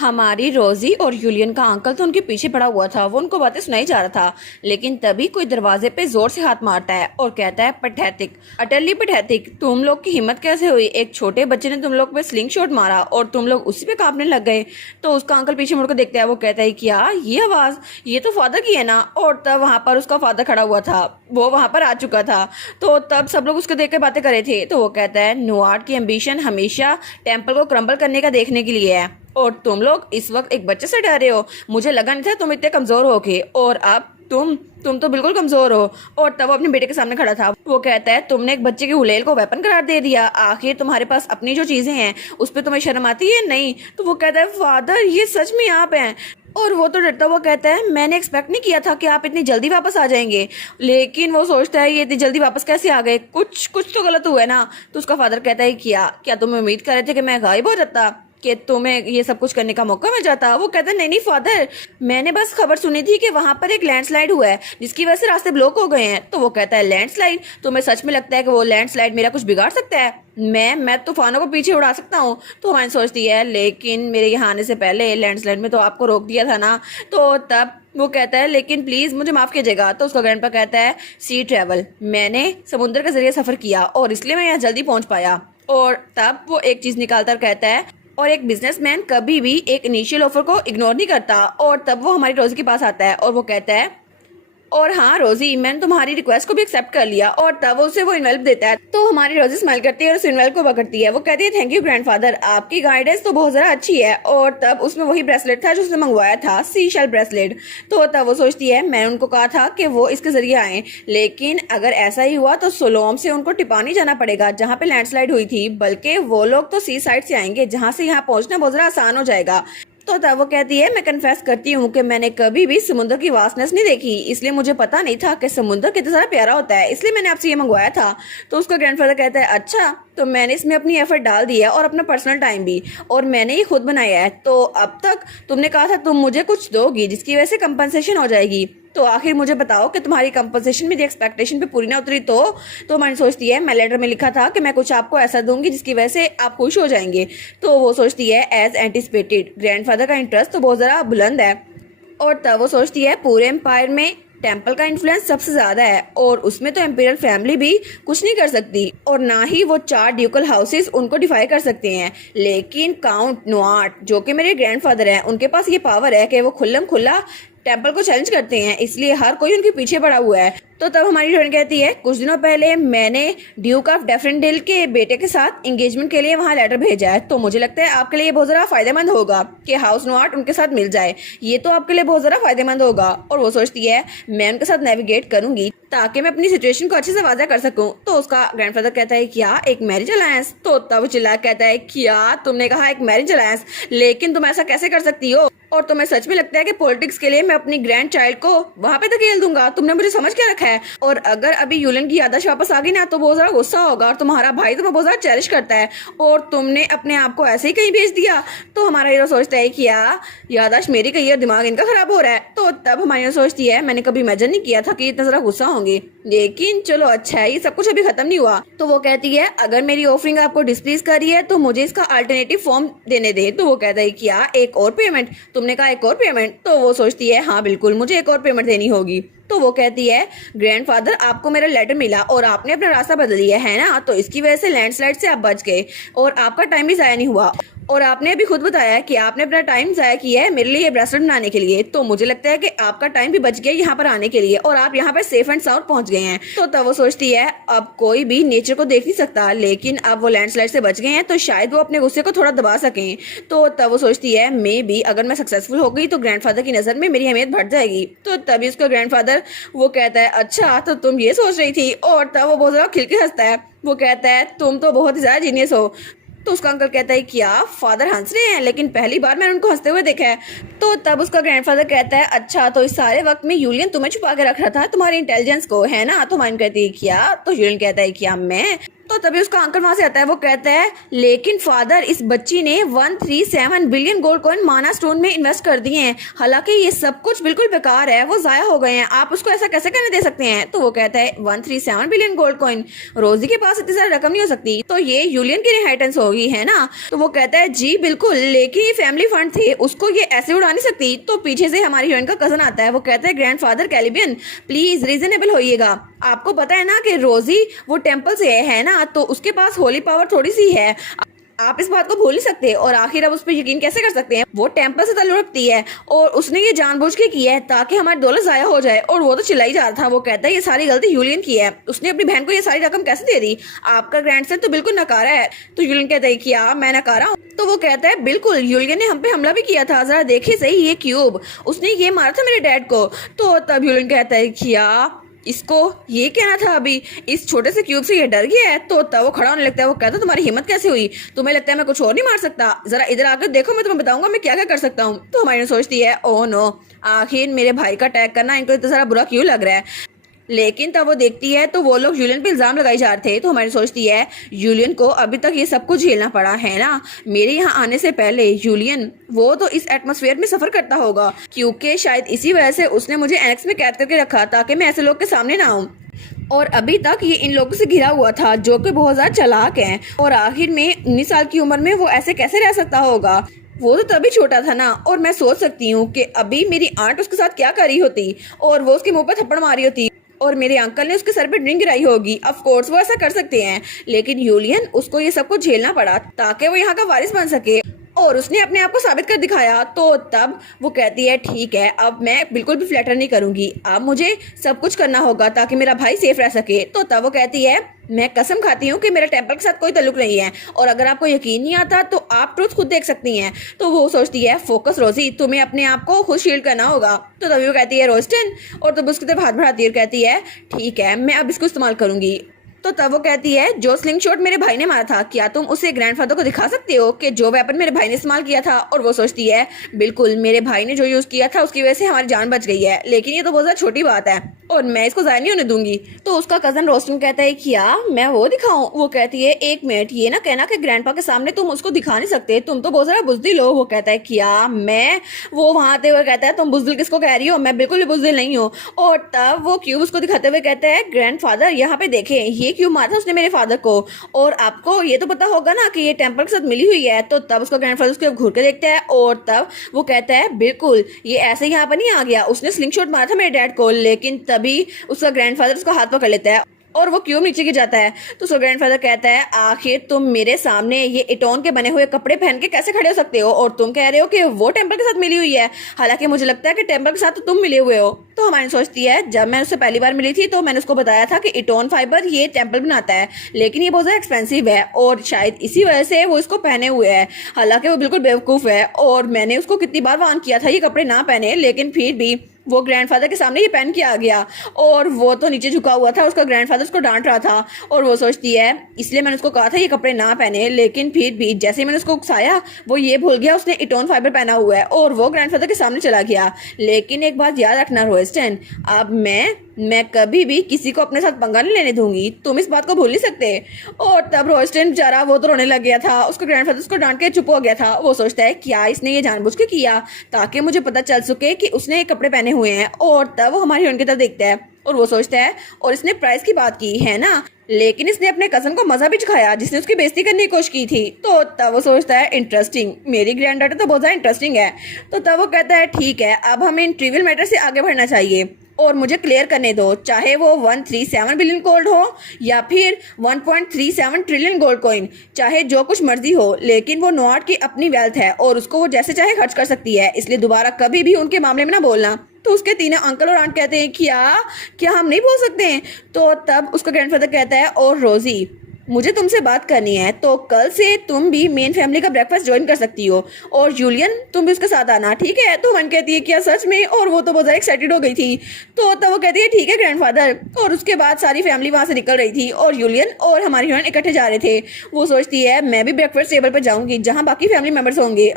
हमारी रोजी और यूलियन का अंकल तो उनके पीछे पड़ा हुआ था, वो उनको बातें सुनाई जा रहा था। लेकिन तभी कोई दरवाजे पे जोर से हाथ मारता है और कहता है, पैथेटिक, अटरली पैथेटिक, तुम लोग की हिम्मत कैसे हुई? एक छोटे बच्चे ने तुम लोग पे स्लिंग शॉट मारा और तुम लोग उसी पे कांपने लग गए। तो उसका अंकल पीछे मुड़कर देखता है, वो कहता है, क्या ये आवाज, ये तो फादर की है ना। और तब वहां पर उसका फादर खड़ा हुआ था, वो वहां पर आ चुका था। तो तब सब लोग उसको देख कर बातें कर रहे थे। तो वो कहता है, नुआर्ट की एम्बिशन हमेशा टेम्पल को क्रम्बल करने का देखने के लिए है, और तुम लोग इस वक्त एक बच्चे से डर रहे हो। मुझे लगा नहीं था तुम इतने कमजोर होगे, और अब तुम तो बिल्कुल कमजोर हो। और तब वो अपने बेटे के सामने खड़ा था। वो कहता है, तुमने एक बच्चे के हुलेल को वेपन करार दे दिया। आखिर तुम्हारे पास अपनी जो चीजें हैं उस पर तुम्हें शर्म आती है? नहीं। तो वो कहता है, फादर ये सच में आप हैं। और वो तो डरता हुआ कहता है, मैंने एक्सपेक्ट नहीं किया था कि आप इतनी जल्दी वापस आ जाएंगे। लेकिन वो सोचता है, ये इतनी जल्दी वापस कैसे आ गए, कुछ कुछ तो गलत हुआ है ना। तो उसका फादर कहता है, क्या तुम उम्मीद कर रहे थे कि मैं गायब हो जाता, कि तुम्हें ये सब कुछ करने का मौका मिल जाता? वो कहता है, नहीं फादर, मैंने बस खबर सुनी थी कि वहां पर एक लैंडस्लाइड हुआ है जिसकी वजह से रास्ते ब्लॉक हो गए हैं। तो वो कहता है, लैंडस्लाइड? तुम्हें सच में लगता है कि वो लैंडस्लाइड मेरा कुछ बिगाड़ सकता है? मैं तूफानों को पीछे उड़ा सकता हूँ। तो हमारी सोचती है, लेकिन मेरे यहाँ आने से पहले लैंडस्लाइड में तो आपको रोक दिया था ना। तो तब वो कहता है, लेकिन प्लीज मुझे माफ कीजिएगा। तो उसका ग्रैंडपा कहता है, सी ट्रेवल, मैंने समुद्र के जरिए सफर किया और इसलिए मैं यहाँ जल्दी पहुंच पाया। और तब वो एक चीज निकालकर कहता है, और एक बिजनेसमैन कभी भी एक इनिशियल ऑफर को इग्नोर नहीं करता। और तब वो हमारी रोजी के पास आता है और वो कहता है, और हाँ रोजी, मैंने तुम्हारी रिक्वेस्ट को भी एक्सेप्ट कर लिया। और तब उसे वो इन्वेल्प देता है। तो हमारी रोजी स्माइल करती है और उस इन्वेल्प को पकड़ती है। वो कहती है, थैंक यू ग्रैंडफादर, आपकी गाइडेंस तो बहुत ज्यादा अच्छी है। और तब उसमें वही ब्रेसलेट था जो उसने मंगवाया था, सी शेल ब्रेसलेट। तो तब वो सोचती है, मैंने उनको कहा था कि वो इसके जरिए आए, लेकिन अगर ऐसा ही हुआ तो सोलोम से उनको टिपानी जाना पड़ेगा जहाँ पे लैंडस्लाइड हुई थी, बल्कि वो लोग तो सी साइड से आएंगे जहाँ से यहाँ पहुंचना बहुत ज्यादा आसान हो जाएगा। तो तब वो कहती है, मैं कन्फेस करती हूँ कि मैंने कभी भी समुद्र की वास्टनेस नहीं देखी, इसलिए मुझे पता नहीं था कि समुद्र कितना सारा प्यारा होता है, इसलिए मैंने आपसे ये मंगवाया था। तो उसका ग्रैंडफादर कहता है, अच्छा, तो मैंने इसमें अपनी एफर्ट डाल दी है और अपना पर्सनल टाइम भी, और मैंने ये खुद बनाया है। तो अब तक तुमने कहा था तुम मुझे कुछ दोगी जिसकी वजह से कंपनसेशन हो जाएगी, तो आखिर मुझे बताओ कि तुम्हारी कंपनसेशन मेरी एक्सपेक्टेशन पे पूरी ना उतरी तो मैंने सोचती है, मैं लेटर में लिखा था कि मैं कुछ आपको ऐसा दूंगी जिसकी वजह से आप खुश हो जाएंगे। तो वो सोचती है, एज एंटिसिपेटेड, ग्रैंडफादर का इंटरेस्ट तो बहुत ज़्यादा बुलंद है। और तब वो सोचती है, पूरे एम्पायर में टेम्पल का इन्फ्लुएंस सबसे ज्यादा है, और उसमें तो एम्पीरियल फैमिली भी कुछ नहीं कर सकती, और ना ही वो 4 ड्यूकल हाउसेस उनको डिफाई कर सकते हैं। लेकिन काउंट नुआर्ट, जो कि मेरे ग्रैंडफादर हैं, उनके पास ये पावर है कि वो खुल्लम खुल्ला टेम्पल को चैलेंज करते हैं, इसलिए हर कोई उनके पीछे पड़ा हुआ है। तो तब हमारी हीरोइन कहती है, कुछ दिनों पहले मैंने ड्यूक ऑफ डेफरेंडेल के बेटे के साथ एंगेजमेंट के लिए वहाँ लेटर भेजा है, तो मुझे लगता है आपके लिए बहुत ज़्यादा फायदेमंद होगा कि हाउस नुआर्ट उनके साथ मिल जाए, ये तो आपके लिए बहुत ज़्यादा फायदेमंद होगा। और वो सोचती है, मैं उनके साथ नेविगेट करूंगी ताकि मैं अपनी सिचुएशन को अच्छे से वाजा कर सकूं। तो उसका ग्रैंडफादर कहता है, क्या एक मैरिज अलायंस? तो तब चिल्ला कहता है, क्या तुमने कहा एक मैरिज अलायंस? लेकिन तुम ऐसा कैसे कर सकती हो? और तुम्हें सच में लगता है कि पॉलिटिक्स के लिए मैं अपनी ग्रैंड चाइल्ड को वहां पे धकेल दूंगा? तुमने मुझे समझ के रखा है। और अगर अभी यूलियन की याददाश्त वापस आ गई ना तो बहुत ज्यादा गुस्सा होगा, और तुम्हारा भाई तुम्हें बहुत ज्यादा चेरिश करता है, और तुमने अपने आप को ऐसे ही कहीं भेज दिया। तो हमारा हीरो सोचता है, क्या याददाश्त मेरी कही और दिमाग इनका खराब हो रहा है? तो तब हमारी हीरो सोचती है, मैंने कभी इमेजिन नहीं किया था कि इतना ज्यादा गुस्सा होंगे, लेकिन चलो अच्छा है, ये सब कुछ अभी खत्म नहीं हुआ। तो वो कहती है, अगर मेरी ऑफरिंग आपको डिस्प्लीज कर रही है तो मुझे इसका अल्टरनेटिव फॉर्म देने दे। तो वो कहता है, क्या एक और पेमेंट? तुमने कहा एक और पेमेंट? तो वो सोचती है, हाँ बिल्कुल, मुझे एक और पेमेंट देनी होगी। तो वो कहती है, ग्रैंडफादर, आपको मेरा लेटर मिला और आपने अपना रास्ता बदल लिया है ना, तो इसकी वजह से लैंडस्लाइड से आप बच गए और आपका टाइम भी जाया नहीं हुआ। और आपने अभी खुद बताया कि आपने अपना टाइम जाया किया है मेरे लिए ये ब्रेसलेट बनाने के लिए, तो मुझे लगता है कि आपका टाइम भी बच गया यहाँ पर आने के लिए, और आप यहाँ पर सेफ एंड साउंड पहुंच गए हैं। तो तब वो सोचती है, अब कोई भी नेचर को देख नहीं सकता, लेकिन अब वो लैंडस्लाइड से बच गए हैं तो शायद वो अपने गुस्से को थोड़ा दबा सकें। तो तब वो सोचती है, मे बी अगर मैं सक्सेसफुल हो गई तो ग्रैंडफादर की नजर में मेरी अहमियत बढ़ जाएगी। तो तभी उसका ग्रैंडफादर वो कहता है, अच्छा तो तुम ये सोच रही थी? और तब वो बहुत ज्यादा खिल के हंसता है। वो कहता है, तुम तो बहुत ही ज्यादा जीनियस हो। तो उसका अंकल कहता है, क्या फादर हंस रहे हैं? लेकिन पहली बार मैंने उनको हंसते हुए देखा है। तो तब उसका ग्रैंडफादर कहता है, अच्छा तो इस सारे वक्त में यूलियन तुम्हें छुपा के रख रहा था तुम्हारी इंटेलिजेंस को, है ना? तो माइन कहती है, क्या? तो यूलियन कहता है, क्या मैं? तो तभी उसका अंकल वहां से आता है। वो कहता है लेकिन फादर, इस बच्ची ने 137 बिलियन गोल्ड कॉइन माना स्टोन में इन्वेस्ट कर दिए हैं, हालांकि ये सब कुछ बिल्कुल बेकार है, वो जाया हो गए हैं, आप उसको ऐसा कैसे करने दे सकते हैं। तो वो कहता है 137 बिलियन गोल्ड कॉइन, रोजी के पास इतनी सारी रकम नहीं हो सकती, तो ये यूलियन की इनहेरिटेंस होगी, है ना। तो वो कहता है जी बिल्कुल, लेकिन ये फैमिली फंड थे, उसको ये ऐसे उड़ा नहीं सकती। तो पीछे से हमारी हीरोइन का कजन आता है। वो कहता है ग्रैंडफादर कैलिबियन, प्लीज रीजनेबल होइएगा, आपको पता है ना कि रोजी वो टेम्पल से है ना, तो उसके पास होली पावर थोड़ी सी है, आप इस बात को भूल नहीं सकते। और आखिर अब उस पर यकीन कैसे कर सकते हैं, वो टेम्पल से ताल्लुक रखती है और उसने ये जानबूझ के किया है ताकि हमारी दौलत जाया हो जाए। और वो तो चिल्लाई जा रहा था। वो कहता है ये सारी गलती यूलियन की है, उसने अपनी बहन को ये सारी रकम कैसे दे दी, आपका ग्रैंडसन तो बिल्कुल नकारा है। तो यूलियन कहता है क्या मैं नकारा हूँ। तो वो कहता है बिल्कुल, यूलियन ने हम पे हमला भी किया था, जरा देखे सही ये क्यूब, उसने ये मारा था मेरे डैड को। तो तब यूलियन कहता है क्या इसको ये कहना था अभी, इस छोटे से क्यूब से ये डर गया है। तो तब वो खड़ा होने लगता है। वो कहता है तुम्हारी हिम्मत कैसे हुई, तुम्हें लगता है मैं कुछ और नहीं मार सकता, जरा इधर आकर देखो, मैं तुम्हें बताऊंगा मैं क्या क्या कर सकता हूँ। तो हमारी सोचती है ओह नो, आखिर मेरे भाई का अटैक करना इनको इतना सारा बुरा क्यों लग रहा है। लेकिन तब वो देखती है तो वो लोग यूलियन पे इल्जाम लगाए जा रहे थे। तो हमारी सोचती है यूलियन को अभी तक ये सब कुछ झेलना पड़ा है ना, मेरे यहाँ आने से पहले यूलियन वो तो इस एटमॉस्फेयर में सफर करता होगा, क्योंकि शायद इसी वजह से उसने मुझे एनेक्स में कैद करके रखा ताकि मैं ऐसे लोग के सामने ना आऊँ। और अभी तक ये इन लोगों से घिरा हुआ था जो कि बहुत ज्यादा चालाक हैं, और आखिर में 19 साल की उम्र में वो ऐसे कैसे रह सकता होगा, वो तो तभी छोटा था ना। और मैं सोच सकती हूँ कि अभी मेरी आंट उसके साथ क्या कर रही होती, और वो उसके मुंह पर थप्पड़ मारी होती, और मेरे अंकल ने उसके सर पे ड्रिंक गिराई होगी। ऑफ कोर्स वो ऐसा कर सकते हैं, लेकिन यूलियन उसको ये सब कुछ झेलना पड़ा ताकि वो यहाँ का वारिस बन सके, और उसने अपने आप को साबित कर दिखाया। तो तब वो कहती है ठीक है, अब मैं बिल्कुल भी फ्लैटर नहीं करूंगी, अब मुझे सब कुछ करना होगा ताकि मेरा भाई सेफ रह सके। तो तब वो कहती है मैं कसम खाती हूँ कि मेरा टेम्पल के साथ कोई ताल्लुक नहीं है, और अगर आपको यकीन नहीं आता तो आप ट्रुथ खुद देख सकती हैं। तो वो सोचती है फोकस रोजी, तुम्हें अपने आप को खुद शील्ड करना होगा। तो तभी वो कहती है रोस्टन, और तब उसकी तरफ हाथ बढ़ाती है और कहती है ठीक है, मैं अब इसको इस्तेमाल करूंगी। तो तब वो कहती है जो स्लिंग शॉट मेरे भाई ने मारा था, क्या तुम उसे ग्रैंडफादर को दिखा सकते हो कि जो वेपन मेरे भाई ने इस्तेमाल किया था। और वो सोचती है बिल्कुल, मेरे भाई ने जो यूज किया था उसकी वजह से हमारी जान बच गई है, लेकिन ये तो बहुत ज्यादा छोटी बात है और मैं इसको जाया नहीं होने दूंगी। तो उसका कजन रोस्टन कहता है क्या मैं वो दिखाऊं। वो कहती है एक मिनट, ये ना कहना कि ग्रैंडपा के सामने तुम उसको दिखा नहीं सकते, तुम तो बहुत सारा बुजदिल हो। वो कहता है क्या मैं, वो वहां आते हुए कहता है तुम बुजदिल किसको कह रही हो, मैं बिल्कुल भी बुजदिल नहीं हूँ। और तब वो क्यूब उसको दिखाते हुए कहता है ग्रैंडफादर यहाँ पे देखें, ये क्यूब मारा था उसने मेरे फादर को, और आपको ये तो पता होगा ना कि ये टेम्पल के साथ मिली हुई है। तो तब उसका ग्रैंडफादर उसके घूर के देखता है, और तब वो कहता है बिल्कुल ये ऐसे यहाँ पर नहीं आ गया, उसने स्लिंग शॉट मारा था मेरे डैड को। लेकिन तभी उसका ग्रैंडफादर उसका हाथ पकड़ लेता है और वो क्यूब नीचे गिर जाता है। तो उसका ग्रैंडफादर कहता है आखिर तुम मेरे सामने ये इटोन के बने हुए कपड़े पहन के कैसे खड़े हो सकते हो, और तुम कह रहे हो कि वो टेम्पल के साथ मिली हुई है, हालांकि मुझे लगता है कि टेम्पल के साथ तो तुम मिले हुए हो। तो हमारी सोचती है जब मैं उससे पहली बार मिली थी तो मैंने उसको बताया था कि इटोन फाइबर ये टेम्पल बनाता है, लेकिन ये बहुत ज्यादा एक्सपेंसिव है और शायद इसी वजह से वो इसको पहने हुए है, हालांकि वो बिल्कुल बेवकूफ है। और मैंने उसको कितनी बार वार्न किया था ये कपड़े ना पहने, लेकिन फिर भी वो ग्रैंडफादर के सामने ये पहन के आ गया, और वो तो नीचे झुका हुआ था, उसका ग्रैंडफादर उसको डांट रहा था। और वो सोचती है इसलिए मैंने उसको कहा था ये कपड़े ना पहने, लेकिन फिर भी जैसे ही मैंने उसको उकसाया वो ये भूल गया उसने इटोन फाइबर पहना हुआ है, और वो ग्रैंडफादर के सामने चला गया। लेकिन एक बात याद रखना रोस्टन, अब मैं कभी भी किसी को अपने साथ पंगा नहीं लेने दूंगी, तुम इस बात को भूल नहीं सकते। और तब रोस्टन बेचारा वो तो रोने लग गया था, उसका ग्रैंडफादर उसको डांट के चुप हो गया था। वो सोचता है क्या इसने ये जानबूझ के किया ताकि मुझे पता चल सके कि उसने ये कपड़े पहने हुए हैं। और तब वो हमारी उनकी तरफ देखता है और वो सोचता है और इसने प्राइस की बात की है ना, लेकिन इसने अपने कजन को मजा भी चखाया जिसने उसकी बेइज्जती करने की कोशिश की थी। तो तब वो सोचता है इंटरेस्टिंग, मेरी ग्रैंड डॉटर तो बहुत ज्यादा इंटरेस्टिंग है। तो तब वो कहता है ठीक है, अब हमें इन ट्रिवियल मैटर से आगे बढ़ना चाहिए और मुझे क्लियर करने दो, चाहे वो 137 बिलियन गोल्ड हो या फिर 1.37 ट्रिलियन गोल्ड कॉइन, चाहे जो कुछ मर्जी हो, लेकिन वो नॉट की अपनी वेल्थ है और उसको वो जैसे चाहे खर्च कर सकती है, इसलिए दोबारा कभी भी उनके मामले में ना बोलना। तो उसके तीनों अंकल और आंट कहते हैं क्या हम नहीं बोल सकते हैं। तो तब उसका ग्रैंडफादर कहता है और रोजी मुझे तुमसे बात करनी है, तो कल से तुम भी मेन फैमिली का ब्रेकफास्ट ज्वाइन कर सकती हो, और जूलियन तुम भी उसके साथ आना, ठीक है। तो मन कहती है क्या सच में, और वो तो बहुत एक्साइटेड हो गई थी। तो तब वो कहती है ठीक है ग्रैंडफादर, और उसके बाद सारी फैमिली वहां से निकल रही थी और जूलियन और हमारी हीरोइन इकट्ठे जा रहे थे। वो सोचती है मैं भी ब्रेकफास्ट टेबल पर जाऊंगी जहाँ बाकी फैमिली मेंबर्स होंगे।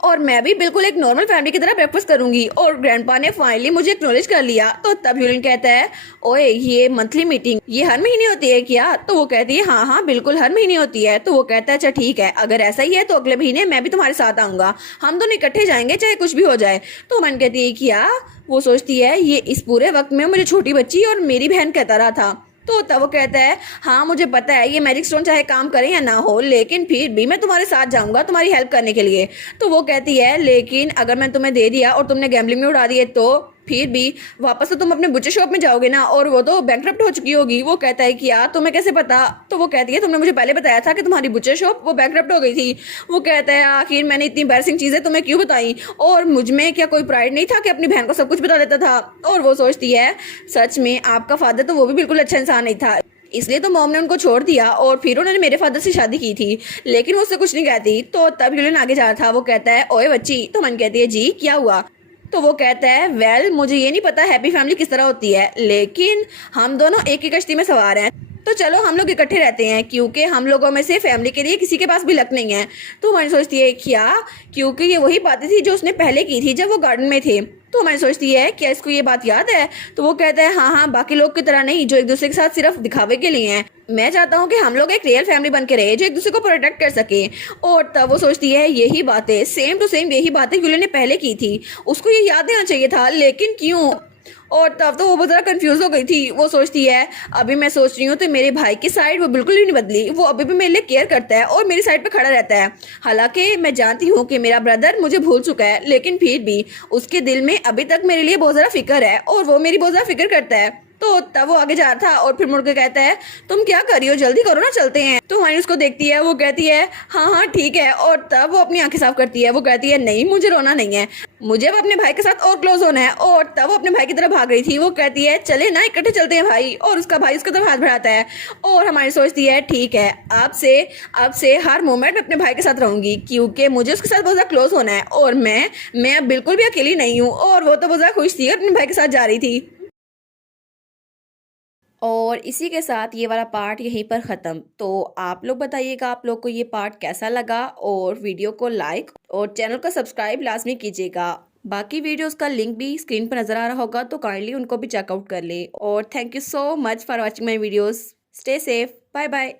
और मैं भी बिल्कुल एक नॉर्मल फैमिली की तरह ब्रेकफास्ट करूंगी। और ग्रैंडपा ने फाइनली मुझे एक्नॉलेज कर लिया। तो तब यूलिन कहता है, ओए ये मंथली मीटिंग ये हर महीने होती है क्या? तो वो कहती है हाँ हाँ बिल्कुल हर महीने होती है। तो वो कहता है अच्छा ठीक है, अगर ऐसा ही है तो अगले महीने मैं भी तुम्हारे साथ आऊंगा, हम दोनों इकट्ठे जाएंगे चाहे कुछ भी हो जाए। तो मन कहती है क्या? वो सोचती है ये इस पूरे वक्त में मुझे छोटी बच्ची और मेरी बहन कहता रहा था। तो तब वो कहता है हाँ मुझे पता है ये मैजिक स्टोन चाहे काम करे या ना हो, लेकिन फिर भी मैं तुम्हारे साथ जाऊंगा तुम्हारी हेल्प करने के लिए। तो वो कहती है लेकिन अगर मैं तुम्हें दे दिया और तुमने गैम्बलिंग में उड़ा दिए तो फिर भी वापस तो तुम अपने बुच्चे शॉप में जाओगे ना, और वो तो बैंकरप्ट हो चुकी होगी। वो कहता है कि यार तुम्हें कैसे पता? तो वो कहती है तुमने मुझे पहले बताया था कि तुम्हारी बुच्चे शॉप वो बैंकरप्ट हो गई थी। वो कहता है आखिर मैंने इतनी एम्बैरसिंग चीजें तुम्हें क्यों बताई, और मुझ में क्या कोई प्राइड नहीं था कि अपनी बहन को सब कुछ बता देता था? और वो सोचती है सच में आपका फादर तो वो भी बिल्कुल अच्छा इंसान नहीं था, इसलिए तो मॉम ने उनको छोड़ दिया और फिर उन्होंने मेरे फादर से शादी की थी, लेकिन वो उससे कुछ नहीं कहती। तो तब यूलियन आगे जा रहा था। वो कहता है ओए बच्ची। तो मन कहती है जी क्या हुआ? तो वो कहता है वेल मुझे ये नहीं पता हैप्पी फैमिली किस तरह होती है, लेकिन हम दोनों एक ही कश्ती में सवार हैं, तो चलो हम लोग इकट्ठे रहते हैं क्योंकि हम लोगों में से फैमिली के लिए किसी के पास भी लक नहीं है। तो मैंने सोचती है क्या? क्योंकि ये वही बातें थी जो उसने पहले की थी जब वो गार्डन में थे। तो मैंने सोचती है क्या इसको ये बात याद है? तो वो कहता है हाँ हाँ बाकी लोग की तरह नहीं जो एक दूसरे के साथ सिर्फ दिखावे के लिए हैं, मैं चाहता हूँ कि हम लोग एक रियल फैमिली बन के रहे जो एक दूसरे को प्रोटेक्ट कर सके। और तब वो सोचती है यही बातें सेम टू सेम यही बातें यूलियन ने पहले की थी, उसको ये याद देना चाहिए था, लेकिन क्यों? और तब तो वो बहुत ज़्यादा कंफ्यूज हो गई थी। वो सोचती है अभी मैं सोच रही हूँ तो मेरे भाई की साइड वो बिल्कुल भी नहीं बदली, वो अभी भी मेरे लिए केयर करता है और मेरी साइड पे खड़ा रहता है। हालांकि मैं जानती हूँ कि मेरा ब्रदर मुझे भूल चुका है, लेकिन फिर भी उसके दिल में अभी तक मेरे लिए बहुत ज़्यादा फिक्र है और वो मेरी बहुत ज़्यादा फिक्र करता है। तो तब वो आगे जा रहा था और फिर मुड़ के कहता है तुम क्या कर रही हो, जल्दी करो ना चलते हैं। तो हानी उसको देखती है। वो कहती है हाँ हाँ ठीक है। और तब वो अपनी आंखें साफ करती है। वो कहती है नहीं मुझे रोना नहीं है, मुझे अब अपने भाई के साथ और क्लोज होना है। और तब वो अपने भाई की तरफ भाग रही थी। वो कहती है चले ना इकट्ठे चलते हैं भाई, और उसका भाई उसकी तरफ हाथ बढ़ाता है। और हमारी सोचती है ठीक है आपसे हर मोमेंट अपने भाई के साथ रहूंगी क्योंकि मुझे उसके साथ बहुत ज़्यादा क्लोज होना है, और मैं अब बिल्कुल भी अकेली नहीं हूँ। और वो तो बहुत ज़्यादा खुश थी अपने भाई के साथ जा रही थी। और इसी के साथ ये वाला पार्ट यहीं पर ख़त्म। तो आप लोग बताइएगा आप लोग को ये पार्ट कैसा लगा, और वीडियो को लाइक और चैनल को सब्सक्राइब लाजमी कीजिएगा। बाकी वीडियोस का लिंक भी स्क्रीन पर नज़र आ रहा होगा, तो काइंडली उनको भी चेकआउट कर ले। और thank you so much for watching my videos. Stay safe, bye bye.